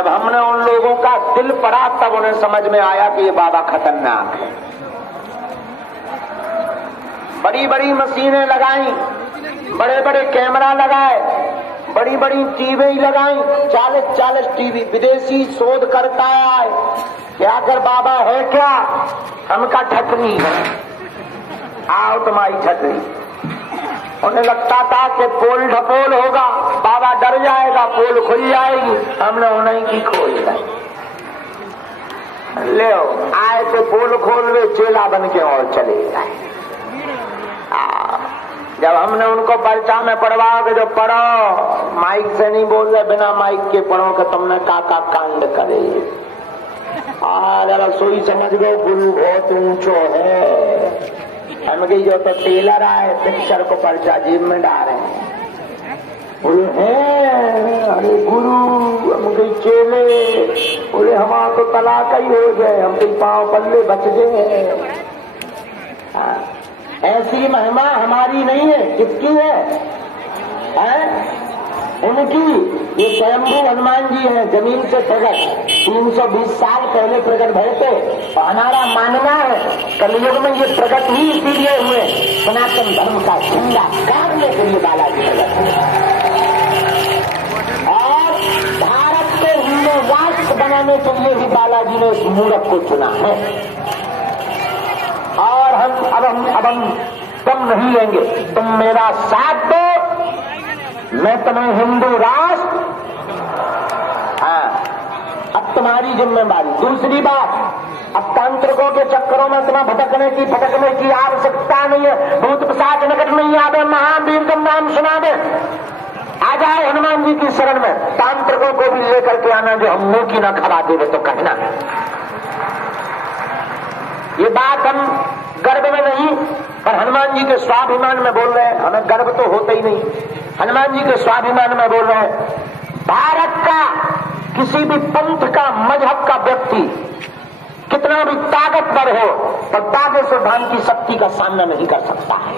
जब हमने उन लोगों का दिल पढ़ा तब उन्हें समझ में आया कि ये बाबा खतरनाक है। बड़ी बड़ी मशीनें लगाई, बड़े बड़े कैमरा लगाए, बड़ी बड़ी टीवी लगाई, 40-40 टीवी। विदेशी शोधकर्ता आए कि आखिर बाबा है क्या? हमका ठकनी है, आओ तुम्हारी ठकनी। उन्हें लगता था कि पोल ढपोल होगा, बाबा डर जाएगा, पोल खुल जाएगी, हमने उन्हीं की खोल दी। ले आए तो पोल खोल वे, चेला बन के और चले गए। जब हमने उनको पर्चा में पढ़वा के जो पढ़ो, माइक से नहीं बोल रहे, बिना माइक के पढ़ो कि तुमने काका कांड करे। रसोई समझ गए, गुरु बहुत ऊंचो है। हम गई जो तो टेलर आए, पिक्चर को पर्चा जेब में डाले, बोले हैं अरे गुरु, हम गई चेले, बोले हमारा तो तलाक ही हो गए, हम कहीं पांव पल्ले बच गए। ऐसी महिमा हमारी नहीं है, किसकी है? उनकी। ये स्वयंभू हनुमान जी हैं, जमीन से प्रकट, 320 साल पहले प्रकट भये थे। और हमारा मानना है कलयुग में ये प्रकट ही इसीलिए हुए, सनातन धर्म का झंडा गाड़ने के लिए बालाजी प्रकट हुए। और भारत को हिंदू राष्ट्र बनाने के लिए भी बालाजी ने इस मूर्ख को चुना है। और अब हम तुम नहीं लेंगे, तुम मेरा साथ दो, मैं तुम्हें हिंदू राष्ट्र, अब तुम्हारी जिम्मेदारी। दूसरी बात, अब तांत्रिकों के चक्करों में तुम्हें भटकने की आवश्यकता नहीं है। भूत पिशाच निकट नहीं आवे, महावीर का नाम सुना दे, आ जाए हनुमान जी की शरण में। तांत्रिकों को भी लेकर के आना, जो हम मुंह की ना खबा देवे तो कहना। ये बात हम गर्व में नहीं, पर हनुमान जी के स्वाभिमान में बोल रहे हैं। हमें गर्व तो होता ही नहीं, हनुमान जी के स्वाभिमान में बोल रहे हैं। भारत का किसी भी पंथ का, मजहब का व्यक्ति कितना भी ताकतवर हो, पर बागेश्वर धाम की शक्ति का सामना नहीं कर सकता है।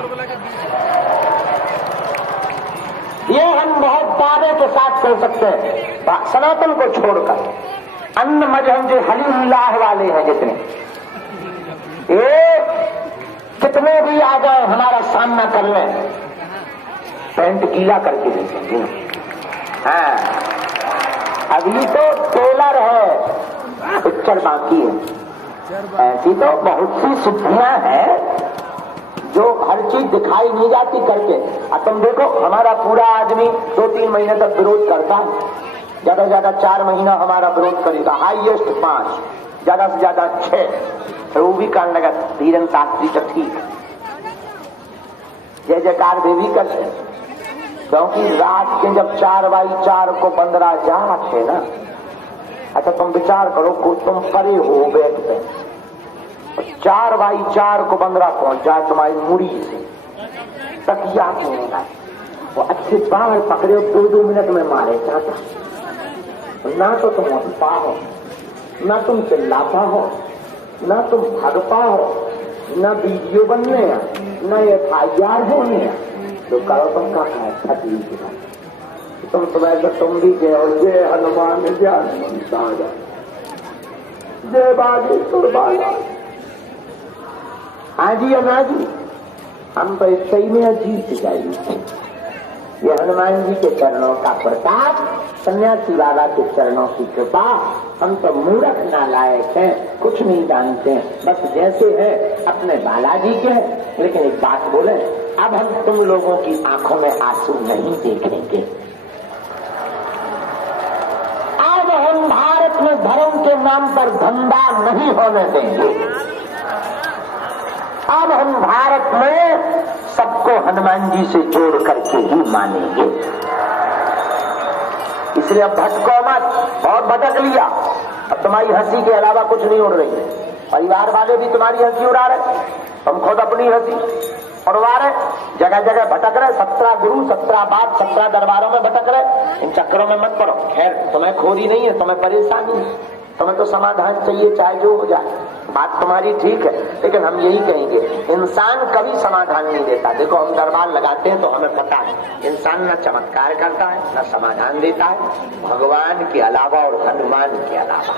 ये हम बहुत दावे के साथ कर सकते हैं। सनातन को छोड़कर अन्य मजहब जो हलील्लाह वाले हैं, जितने कितने भी आ जाए हमारा सामना कर लें, पैंट गीला करके देखेंगे। हाँ, अभी तो ट्रेलर है, पिक्चर बाकी है। ऐसी तो बहुत सी सिद्धियां हैं जो हर चीज दिखाई नहीं जाती करके। अब तुम देखो, हमारा पूरा आदमी 2-3 महीने तक विरोध करता है, ज्यादा से ज्यादा 4 महीना हमारा विरोध करेगा, हाईएस्ट 5, ज्यादा से ज्यादा 6, तो वो भी करने लगा धीरन शास्त्री तो ठीक, जय जयकार देवी करते। क्योंकि रात के जब 4x4 को 15 जात है ना, अच्छा तुम विचार करो, को तुम परे हो बैठ पे, 4x4 को 15 पहुंच जाए तुम्हारी मुड़ी से तकिया के, वो अच्छे बाहर पकड़े 2-2 मिनट में मारे जाता। ना तो तुम हंसपा हो, ना तुम चिल्लापा हो, ना तुम भागपा हो, ना वीडियो बनने, ना FIR होने, तो करो तुम का तुम तुम्हें तो तुम भी कहो जय हनुमान ज्ञान सागर, जय बागेश्वर बाला। आजी अनाजी हम तो सही में अजीत जाएंगे। ये हनुमान जी के चरणों का प्रताप, सन्यासी बाबा के चरणों की कृपा। हम तो मूर्ख नालायक हैं, कुछ नहीं जानते हैं, बस जैसे हैं अपने बालाजी के हैं। लेकिन एक बात बोले, अब हम तुम लोगों की आंखों में आंसू नहीं देखेंगे। अब हम भारत में धर्म के नाम पर धंधा नहीं होने देंगे। अब हम भारत में सबको हनुमान जी से जोड़ करके ही मानेंगे। इसलिए अब भटको मत, बहुत भटक लिया, अब तुम्हारी हंसी के अलावा कुछ नहीं उड़ रही है। परिवार वाले भी तुम्हारी हंसी उड़ा रहे, तुम खुद अपनी हंसी उड़वा रहे, जगह जगह भटक रहे, 17 गुरु, 17 बाप, 17 दरबारों में भटक रहे। इन चक्करों में मत पड़ो। खैर तुम्हें खोरी नहीं है, तुम्हें परेशानी है, तुम्हें तो समाधान चाहिए चाहे जो हो जाए। बात तुम्हारी ठीक है, लेकिन हम यही कहेंगे इंसान कभी समाधान नहीं देता। देखो हम दरबार लगाते हैं तो हमें पता है इंसान न चमत्कार करता है न समाधान देता है, भगवान के अलावा और हनुमान के अलावा।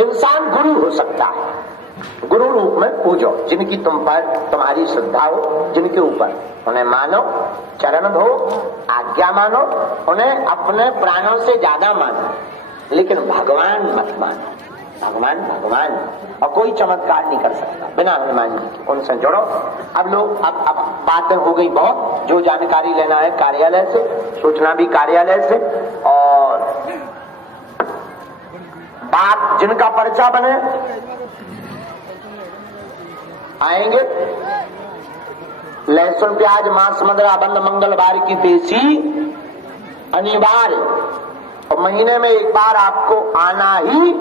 इंसान गुरु हो सकता है, गुरु रूप में पूजो जिनकी तुम पर तुम्हारी श्रद्धा हो, जिनके ऊपर उन्हें मानो, चरण धो, आज्ञा मानो, उन्हें अपने प्राणों से ज्यादा मानो, लेकिन भगवान मत मानो। भगवान भगवान और कोई चमत्कार नहीं कर सकता बिना हनुमान जी के। उनसे जुड़ो। अब लोग अब बातें हो गई बहुत, जो जानकारी लेना है कार्यालय से, सूचना भी कार्यालय से, और बात जिनका पर्चा बने आएंगे। लहसुन प्याज मांस मदिरा बंद मंगलवार की देसी अनिवार्य, और महीने में एक बार आपको आना ही।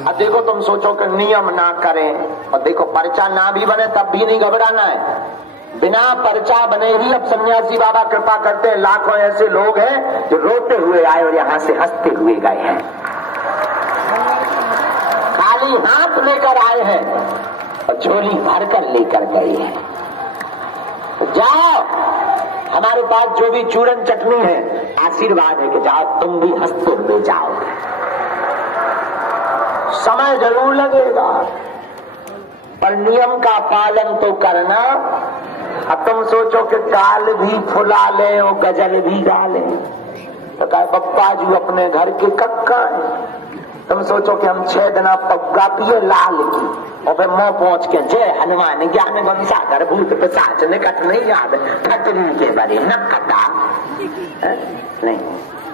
अब देखो तुम सोचो कि नियम ना करें, और देखो पर्चा ना भी बने तब भी नहीं घबराना है। बिना पर्चा बने ही अब सन्यासी बाबा कृपा करते हैं। लाखों ऐसे लोग हैं जो रोते हुए आए और यहाँ से हंसते हुए गए हैं, खाली हाथ लेकर आए हैं और झोली भरकर लेकर गए हैं। तो जाओ, हमारे पास जो भी चूरन चटनी है आशीर्वाद है कि जाओ तुम भी हंसते हुए जाओ। समय जरूर लगेगा पर नियम का पालन तो करना। अब तुम सोचो कि गाल भी फुला ले और गजल भी गा ले, तो कहे बप्पा जी अपने घर के कक्का है। तुम सोचो कि हम 6 दिन पग्गा पिए लाल की और फिर मुंह पहुंच के जय हनुमान ज्ञान गुण सागर भूत पिशाच निकट नहीं याद खतरी के बड़े न कटा। नहीं,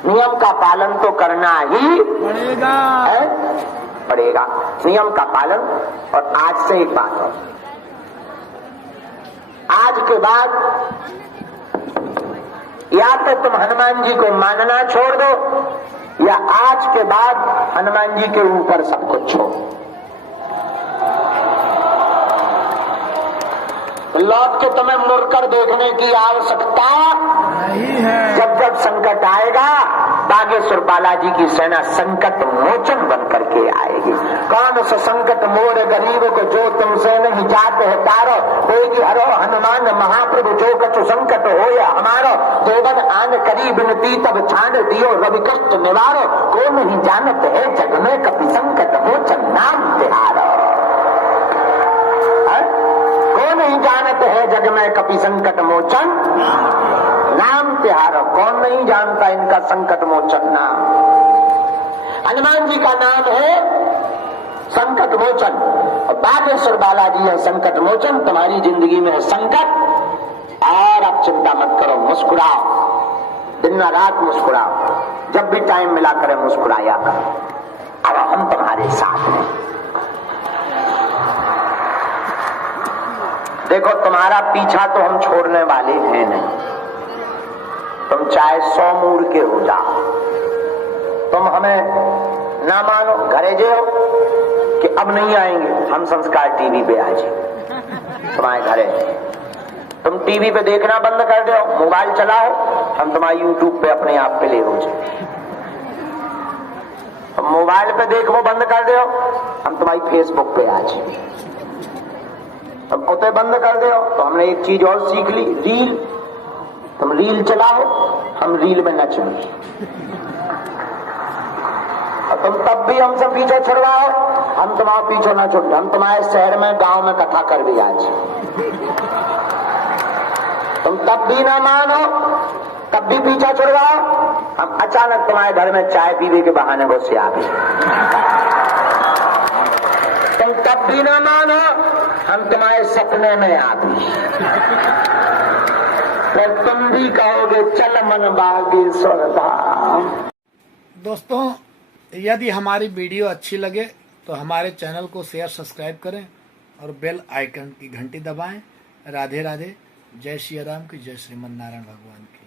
नियम का पालन तो करना ही पड़ेगा, नियम का पालन। और आज से एक बात हो, आज के बाद या तो तुम हनुमान जी को मानना छोड़ दो, या आज के बाद हनुमान जी के ऊपर सब कुछ छोड़। लौट के तुम्हें मुड़कर देखने की आवश्यकता नहीं है। जब जब संकट आएगा बागेश्वर बालाजी की सेना संकट मोचन बन करके आएगी। कौन सा संकट मोर गरीब को जो तुमसे नहीं जाते है तारो, देगी हरो हनुमान महाप्रभु जो कछु संकट हो या हमारो, देवन आन करी बिनती तब छान दियो रवि कष्ट निवारो, को नहीं जानत है जग में कभी संकट मोचन नाम तिहारो। नहीं जानत है जग में कभी संकट मोचन नाम तिहारो। कौन नहीं जानता इनका संकट मोचन नाम? हनुमान जी का नाम है संकट मोचन और बागेश्वर बालाजी है संकट मोचन। तुम्हारी जिंदगी में है संकट और अब चिंता मत करो, मुस्कुराओ, दिन रात मुस्कुराओ, जब भी टाइम मिला करें मुस्कुराया करो। अब हम तुम्हारे साथ हैं। देखो तुम्हारा पीछा तो हम छोड़ने वाले हैं नहीं। तुम चाहे 100 मूर के हो जाओ, तुम हमें ना मानो, घरे जाओ कि अब नहीं आएंगे, हम संस्कार टीवी पे आ जाए तुम्हारे घरे। तुम टीवी पे देखना बंद कर दो, मोबाइल चलाओ, हम तुम्हारे यूट्यूब पे अपने आप पे ले हो जाए। तुम मोबाइल पे देखो बंद कर दो, हम तुम्हारी फेसबुक पे आ जाए। तुम उसे बंद कर दो तो हमने एक चीज और सीख ली, रील। तुम रील चलाओ, हम रील में नचेंगे। और तुम तब भी हमसे पीछे छुड़वाओ, हम तुम्हारा पीछे न छुड़। हम तुम्हारे शहर में गांव में कथा कर भी आज। तुम तब भी ना मानो, तब भी पीछा छुड़वाओ, हम अचानक तुम्हारे घर में चाय पीने के बहाने घुसे आ गए। तुम तब भी ना मानो, हम तुम्हारे सपने में आ गए। फिर तुम भी कहोगे चल मन बागेश्वर धाम। दोस्तों, यदि हमारी वीडियो अच्छी लगे तो हमारे चैनल को शेयर सब्सक्राइब करें और बेल आइकन की घंटी दबाएं। राधे राधे। जय श्री राम की, जय श्रीमन नारायण भगवान की।